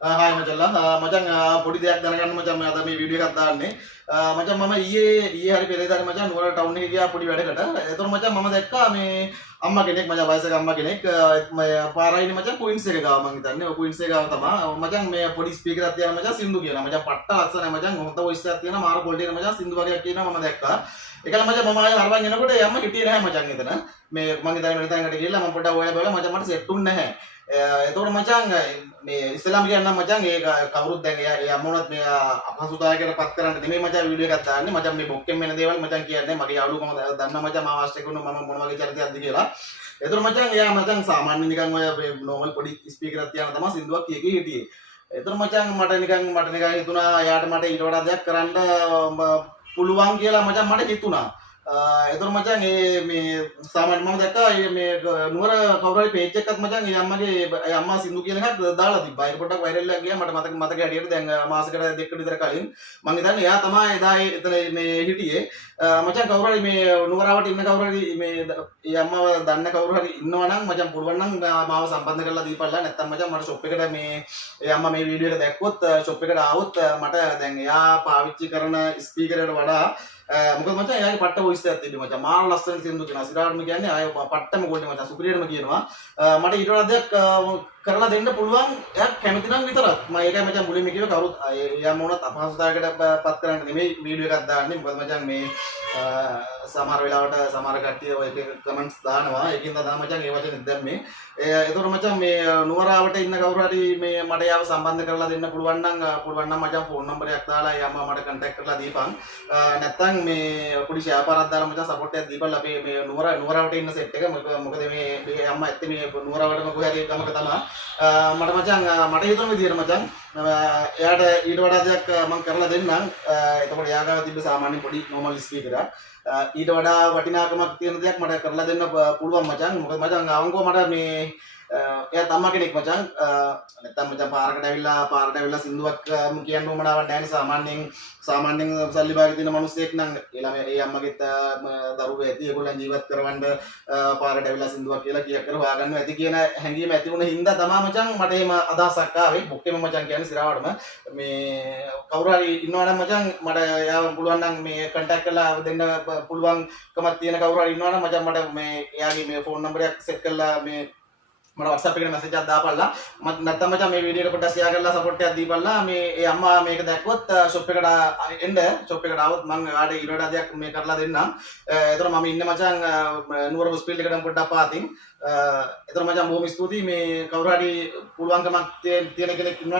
Hi මචල්ලා මචං පොඩි දෙයක් දැනගන්න මචං මම අද මේ වීඩියෝ එකක් දාන්නේ මචං මම ඊයේ හරි පෙරේදා හරි මචං නුවර ටවුන් එකේ ගියා පොඩි වැඩකට. ඒතකොට මචං මම දැක්කා මේ අම්මා කෙනෙක් මචං වයසක අම්මා කෙනෙක් පාරයිනේ මචං කුයින්ස් එක ගාව මං හිතන්නේ ඔය කුයින්ස් එක ගාව තමයි මචං මේ පොඩි ස්පීකර් එකක් තියන මචං සින්දු කියනවා මචං පට්ට ලස්සනයි මචං හොඳ වොයිස් එකක් තියෙනවා මාර පොල්ටේ මචං සින්දු වගේක් කියනවා මම දැක්කා. ඒකල මචං මම ආයෙ හරවන් එනකොට ඒ අම්මා හිටියේ නැහැ මචං එතන. මේ මං හිතන්නේ වෙන තැනකට ගිහිල්ලා මම පොඩ්ඩක් ඔයාලා බලලා මචං මට සෙට් උන්නේ නැහැ. එතකොට මචං මේ ඉස්ලාම් කියන්නම් මචං ඒක කවුරුත් දැන් ඒ අම්මෝනත් මේ අපහසුතාවයකට පත් කරන්න නෙමෙයි මචං වීඩියෝ එකක් දාන්නේ මචං මේ බොක්කෙන් වෙන දේවල් මචං කියන්නේ මගේ යාළුවෝ මම දන්නා මචං මාව ආශ්‍රය කරන මම මොන වගේ චරිතයක්ද කියලා. එතකොට මචං එයා මචං සාමාන්‍ය නිකන් ඔය නෝමල් පොඩි ස්පීකර් එකක් තියන තමයි සින්දුවක් කිය කී හිටියේ. එතකොට මචං මට නිකන් හිතුණා එයාට මට ඊට වඩා දෙයක් කරන්න පුළුවන් කියලා මචං මට හිතුණා. එතකොට මචං මේ සාමාන්‍ය මම දැක්කා මේ නුවර කවුරු හරි පේජ් එකක් මචං ඒ අම්මගේ අම්මා සින්දු කියන එකක් දාලා තිබ්බා. ඒක පොඩ්ඩක් වෛරල් එකක් ගියා මට මතක හැටියට දැන් මාසෙකට දෙකකට විතර කලින් මම හිතන්නේ එයා තමයි එදා එතන මේ හිටියේ. මචං කවුරු හරි මේ නුවරවට ඉන්න කවුරු හරි මේ ඒ අම්මව දන්න කවුරු හරි ඉන්නවා නම් මචං පුළුවන් නම් මාව සම්බන්ධ කරලා දීපල්ලා. නැත්තම් මචං මට ෂොප් එකට මේ ඒ අම්මා මේ වීඩියෝ එක දැක්කොත් ෂොප් එකට ආවොත් මට දැන් එයා පාවිච්චි කරන ස්පීකරයට වඩා මොකද මචං එයාගේ පට්ට වොයිස් එකක් තිබ්බේ මචං මාර ලස්සන සින්දු කියනවා සිරාටම කියන්නේ ආය පට්ටම ගෝල්නේ මචං සුපිරියටම කියනවා මට ඊට වඩා දෙයක් කරලා දෙන්න පුළුවන් එයා කැමති නම් විතරක් මම ඒකයි මචං මුලින්ම කිව්වේ කවුරුත් එයා මොනවත් අපහසුතාවයකට පත් කරන්න නෙමෙයි වීඩියෝ එකක් දාන්නේ මොකද මචං මේ සමහර වෙලාවට සමහර කට්ටිය ඔය කමෙන්ට්ස් දානවා ඒකින් තමයි මචං ඒ වචනේ දැම්මේ ඒතකොට මචං මේ නුවරාවට ඉන්න කවුරු හරි මේ මට යාව සම්බන්ධ කරලා දෙන්න පුළුවන් නම් මචං ෆෝන් නම්බරයක් දාලා ඒ අම්මා මට කන්ටැක්ට් කරලා දීපන් නැත්තම් මේ පොඩි ෂෙයා පාරක් දාලා මචං සපෝට් එකක් දීපන් අපේ මේ නුවරාවට ඉන්න සෙට් එක මොකද මේ අම්මා ඇත්තේ මේ නුවරාවටම කොහේ හරි ගමක තමයි මට මචං මට හිතුන විදියට මචං එයාට ඊට වඩා දෙයක් මම කරලා දෙන්නම් එතකොට එයා ගාව තිබ්බ සාමාන්‍ය පොඩි නෝමල් ස්පීකර් එකක් ඊට වඩා වටිනාකමක් තියෙන දෙයක් මට කරලා දෙන්න පුළුවන් මචං මොකද මචං අවංකව මට මේ එයා තමා කෙනෙක් මචං නැත්තම් මචං පාරට ඇවිල්ලා සින්දුවක් කියන්න උවමනාවක් නැහැ සාමාන්‍යයෙන් සල්ලි භාගය තියෙන මිනිස්සෙක් නම් ඒ අම්මගෙත් දරුවෝ ඇති ඒගොල්ලන් ජීවත් කරවන්න පාරට ඇවිල්ලා සින්දුවක් කියලා කීයක් කර හොයාගන්න ඇති කියන හැඟීම ඇති වුණ හින්දා තමයි මචං මට එහෙම අදහසක් ආවේ බොක්කෙම මචං කියන්නේ සිරාවටම මේ කවුරු හරි ඉන්නවා නම් මචං මට එයාව පුළුවන් නම් මේ කන්ටැක්ට් කරලා දෙන්න පුළුවන්කමක් තියෙන කවුරු හරි ඉන්නවා නම් මචං මට මේ එයාගේ මේ ෆෝන් නම්බරයක් සෙට් කරලා මේ මට WhatsApp එකට මැසේජ් එකක් දාපල්ලා මට නැත්තම් මචං මේ වීඩියෝ එක පොඩ්ඩක් ෂෙයා කරලා සපෝට් එකක් දීපල්ලා මේ ඒ අම්මා මේක දැක්කොත් ෂොප් එකට ෂොප් එකට ආවොත් මම ඔයාලට ඊට වඩා දෙයක් මේ කරලා දෙන්නම් ඒතර මම ඉන්නේ මචං නුවර හොස්පිටල් එකටම පොඩ්ඩක් පාතින් ඒතර මචං බොහොම ස්තුතියි මේ කවුරු හරි පුළුවන්කමක් තියෙන කෙනෙක් ඉන්නවා